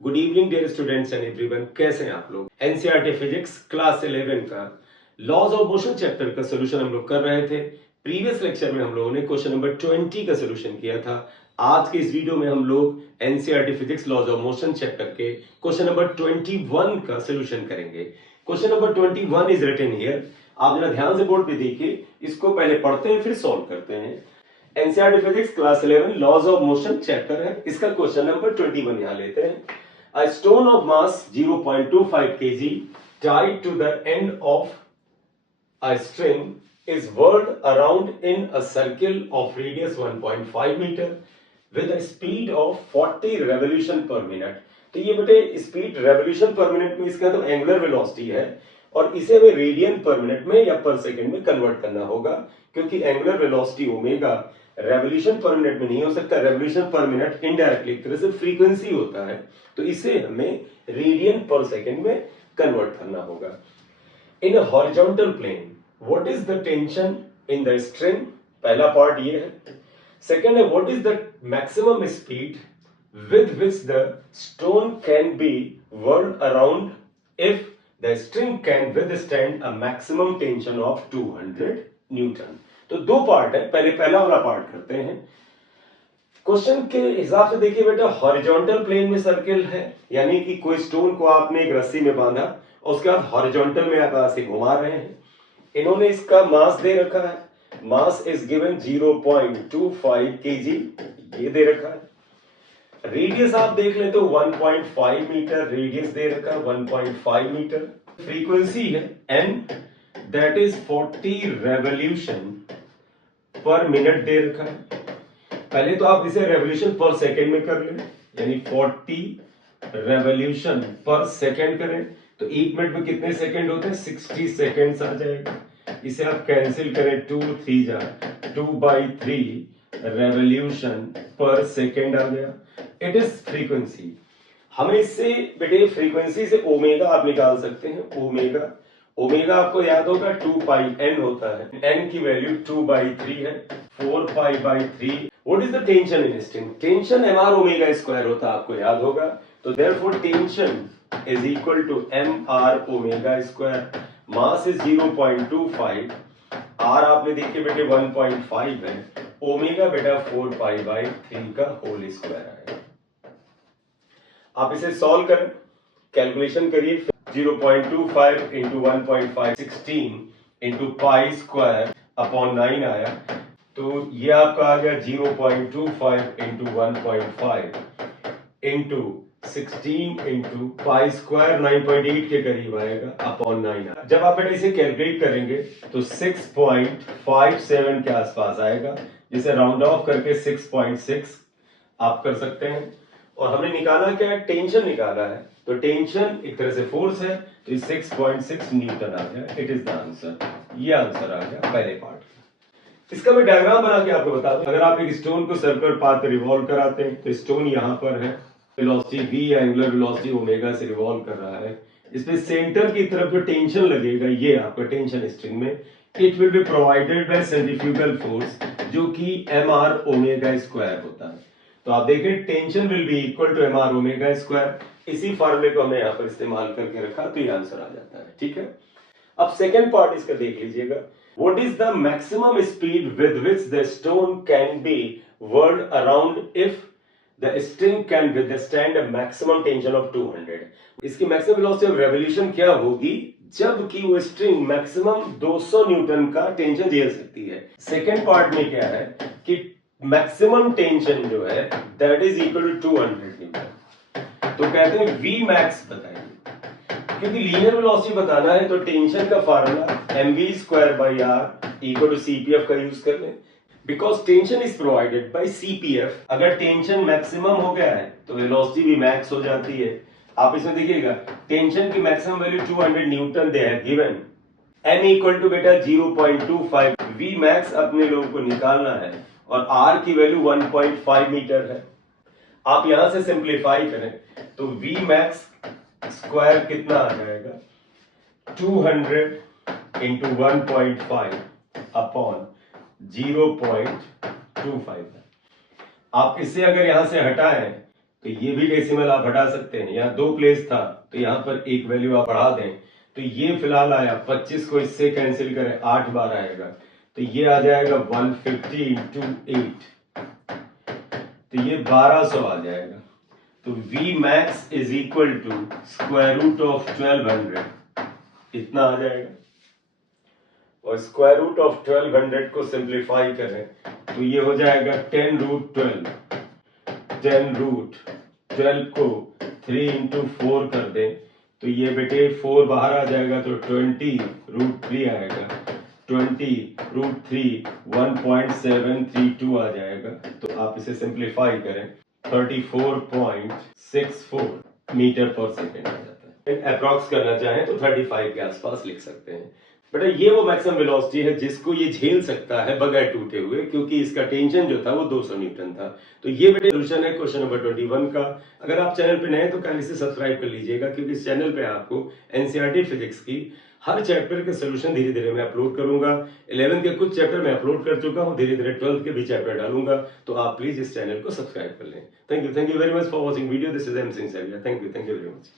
Good evening dear students and everyone, कैसे हैं आप लोग। एनसीईआरटी फिजिक्स क्लास 11 का लॉज ऑफ मोशन चैप्टर का सॉल्यूशन हम लोग कर रहे थे। प्रीवियस लेक्चर में हम लोगों ने क्वेश्चन नंबर 20 का सॉल्यूशन किया था। आज के इस वीडियो में हम लोग NCERT physics laws of motion chapter के क्वेश्चन नंबर 21 का सॉल्यूशन करेंगे। Question number 21 is written here. आप जरा ध्यान से बोर्ड पे देखिए, इसको पहले पढ़ते हैं फिर सॉल्व करते हैं। NCERT physics class 11 laws of motion chapter है, इसका क्वेश्चन नंबर 21 यहां लेते हैं। A stone of mass 0.25 kg tied to the end of a string is whirled around in a circle of radius 1.5 meter with a speed of 40 revolution per minute। तो ये बेटे speed revolution per minute में इसका तो angular velocity है और इसे हमें रेडियन पर मिनट में या पर सेकंड में कन्वर्ट करना होगा, क्योंकि angular velocity omega revolution per minute में नहीं हो सकता। रेवोल्यूशन पर मिनट इनडायरेक्टली एक तरह से फ्रीक्वेंसी होता है, तो इसे हमें रेडियन पर सेकंड में कन्वर्ट करना होगा। In a horizontal plane what is the tension in the string, पहला पार्ट ये है। सेकंड है what is the maximum speed with which the stone can be whirled around if the string can withstand a maximum tension of 200 newton. तो दो part है, पहले पहला वाला पार्ट करते हैं। क्वेश्चन के हिसाब से देखिए बेटा, हॉरिजॉन्टल प्लेन में सर्किल है, यानी कि कोई स्टोन को आपने एक रस्सी में बांधा और उसके बाद हॉरिजॉन्टल में आप ऐसे घुमा रहे हैं। इन्होंने इसका मास दे रखा है, मास इज गिवन 0.25 केजी, ये दे रखा है। रेडियस आप देख लें तो 1.5 मीटर रेडियस दे रखा है, 1.5 मीटर। फ्रीक्वेंसी है n, that is 40 revolution per minute दे रखा है। पहले तो आप इसे रेवोल्यूशन पर सेकेंड में कर लें, यानी 40 रेवोल्यूशन पर सेकेंड करें तो एक मिनट में कितने सेकेंड होते हैं, 60 सेकेंड्स आ जाएगा। इसे आप कैंसिल करें, 2 3 जा 2/3 रेवोल्यूशन पर सेकेंड आ गया। It is frequency. हमें इससे बेटे फ्रीक्वेंसी से ओमेगा आप निकाल सकते हैं। ओमेगा ओमेगा आपको याद होगा 2πn होता है, n की वैल्यू 2/3 है, 4π/3। What is the tension in string, tension mr omega square होता है, आपको याद होगा। तो therefore tension is equal to mr omega square. Mass is 0.25, r आपने देखिए बेटे 1.5 है, ओमेगा बेटा 4π/3 का होल स्क्वायर है। आप इसे सॉल्व करें, कैलकुलेशन करिए। 0.25 into 1.5 16 into pi square upon 9 आया, तो ये आपका आ गया 0.25 into 1.5 into 16 into pi square 9.8 के करीब आएगा अपॉन 9। जब आप बेटा इसे कैलकुलेट करेंगे तो 6.57 के आसपास आएगा, जिसे राउंड ऑफ करके 6.6 आप कर सकते हैं। और हमने निकाला क्या है, टेंशन निकाला है, तो टेंशन एक तरह से फोर्स है, तो 6.6 न्यूटन आ गया। इट इज द आंसर, ये आंसर आ गया पहले पार्ट। इसका मैं डायग्राम बना के आपको बता दूं। अगर आप एक स्टोन को सर्कुलर पाथ पे रिवॉल्व कराते हैं तो स्टोन यहां पर है, velocity v angular velocity omega से रिवॉल्व कर रहा है। इसमें सेंटर की तरफ जो टेंशन लगेगा, ये आपका टेंशन स्ट्रिंग में, it will be provided by centrifugal force, जो कि mr ओमेगा स्क्वायर होता है। तो आप देखें tension will be equal to mr omega square. इसी फार्मूले को हमने यहां पर इस्तेमाल करके रखा, तो ये आंसर आ जाता है। ठीक है, अब सेकेंड पार्ट इसका देख लीजिएगा। What is the maximum speed with which the stone can be whirled around if the string can withstand a maximum tension of 200। इसकी मैक्सिमम वेलोसिटी ऑफ रेवोल्यूशन क्या होगी, जबकि वो स्ट्रिंग मैक्सिमम 200 न्यूटन का tension झेल सकती है। सेकेंड पार्ट में क्या है कि मैक्सिमम टेंशन जो है that is equal to 200 newton. तो कहते हैं वी मैक्स बताइए, क्योंकि लीनियर वेलोसिटी बताना है तो टेंशन का formula mv²/r equal to cpf का यूज कर लें, because tension is provided by cpf। अगर टेंशन मैक्सिमम हो गया है तो वेलोसिटी भी मैक्स हो जाती है। आप इसमें देखिएगा टेंशन की मैक्सिमम वैल्यू 200 न्यूटन दे है गिवन, m इक्वल टू बेटा 0.25, v मैक्स अपने लोगों को निकालना है और r की वैल्यू 1.5 मीटर है। आप यहां से सिंप्लीफाई करें तो v मैक्स स्क्वायर कितना आ जाएगा, 200 इंटू 1.5 अपॉन 0.25। आप इसे अगर यहां से हटाएं तो ये भी डेसिमल आप हटा सकते हैं। यहाँ 2 प्लेस था तो यहाँ पर एक वैल्यू आप बढ़ा दें तो ये फिलहाल आया 25 को इससे कैंसिल करें 8 बार आएगा तो ये आ जाएगा 150 इंटू 8 तो ये 1200 आ जाएगा। तो V max is equal to square root of 1200 इतना आ जाएगा। और स्क्वायर रूट ऑफ 1200 को सिंप्लीफाई करें तो ये हो जाएगा 10 रूट 12 को 3 इंटू 4 कर दें तो ये बेटे 4 बाहर आ जाएगा तो 20 रूट 3 आएगा। 20 रूट 3 1.732 आ जाएगा। तो आप इसे सिंप्लीफाई करें 34.64 मीटर पर सेकेंड आ जाता है। अप्रॉक्स करना चाहें तो 35 के आसपास लिख सकते हैं। बेटा ये वो मैक्सिमम वेलोसिटी है जिसको ये झेल सकता है बगैर टूटे हुए, क्योंकि इसका टेंशन जो था वो 200 न्यूटन था। तो ये बेटे सोल्यूशन है क्वेश्चन नंबर 21 का। अगर आप चैनल पे नए हैं तो काइंडली से सब्सक्राइब कर लीजिएगा, क्योंकि इस चैनल पे आपको एनसीईआरटी फिजिक्स की हर चैप्टर के सोल्यूशन धीरे धीरे मैं अपलोड करूंगा। 11 के कुछ चैप्टर मैं अपलोड कर चुका हूं, धीरे धीरे 12 के भी चैप्टर डालूंगा। तो आप प्लीज इस चैनल को सब्सक्राइब कर लें। Thank you very much for watching video. This is M Singh Saria. Thank you very much.